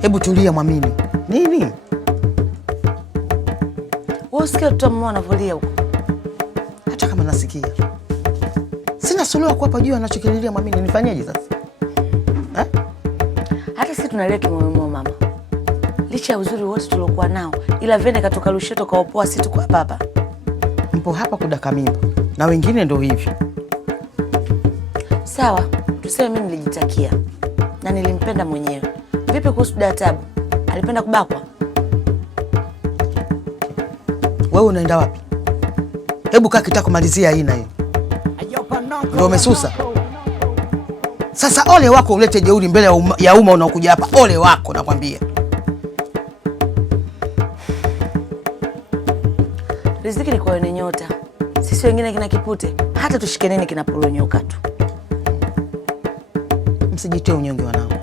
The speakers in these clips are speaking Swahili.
Hebu tulia Mwamini. Nini? Wewe usikie tutamwona anavolia huko. Hata kama nasikia. Sina suluhu kwa hapa juu anachokililia Mwamini. Nifanyeje sasa? Hata sisi tunalia kimoyomoyo mama. Licha ya uzuri wote tuliokuwa nao, ila Vene katoka Lushoto kaopoa, sisi tuko hapa. Mpo hapa kudaka mimba. Na wengine ndio hivyo. Sawa, tuseme mimi nilijitakia na nilimpenda mwenyewe. Vipi kuhusu Databu? Alipenda kubakwa? Wewe unaenda wapi? Hebu kaa kitako malizia aina hiyo. Ndio umesusa. Sasa ole wako ulete jeuri mbele ya umma unaokuja hapa. Ole wako nakwambia. Riziki ni kwa wenye nyota. Sisi wengine kina kipute, hata tushike nini kinaporonyoka tu. Msijitie unyonge wanangu.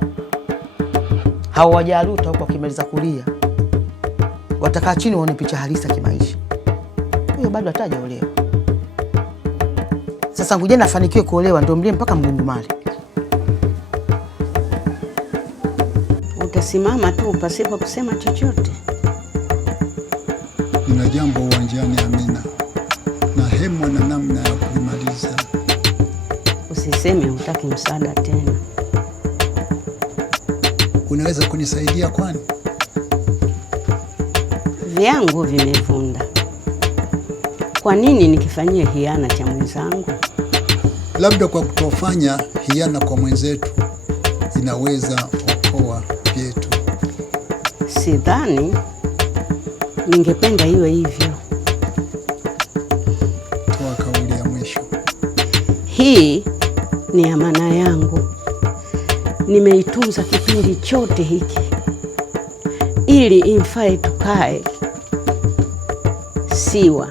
Hao wajaluta huko wakimaliza kulia. Watakaa chini waone picha halisi ya kimaisha. Huyo bado hatajaolewa. Sasa ngujeni afanikiwe kuolewa ndio mlie mpaka mgundumali. Utasimama tu pasipo kusema chochote. Nina jambo uwanjani Amina, na hemwa na namna ya kulimaliza. Usiseme hutaki msaada tena. Unaweza kunisaidia kwani? Vyangu vimevunda. Kwa nini nikifanyia hiana cha mwenzangu? Labda kwa kutofanya hiana kwa mwenzetu inaweza okoa vyetu. Sidhani. Ningependa iwe hivyo. Toa kauli ya mwisho. Hii ni amana yangu. Nimeitunza kipindi chote hiki ili imfae tukae Siwa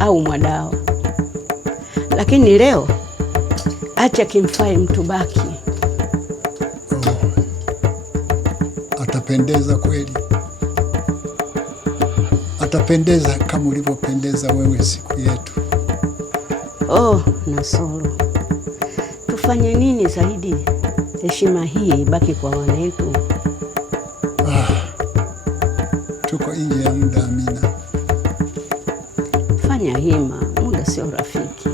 au Mwadawa, lakini leo acha kimfae mtu baki. Atapendeza kweli. Atapendeza kama ulivyopendeza wewe siku yetu. Nasoro, tufanye nini zaidi? Heshima hii ibaki kwa wanetu. Tuko nje ya muda Amina. Fanya hima, muda sio rafiki.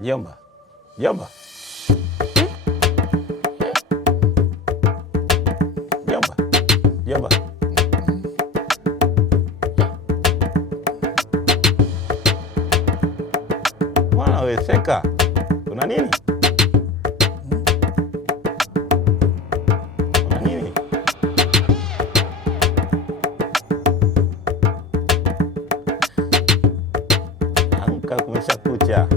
Jomba. Jomba. Jomba. Jomba. Mwana we seka. Kuna nini? Kuna nini? Amka kumesha kucha.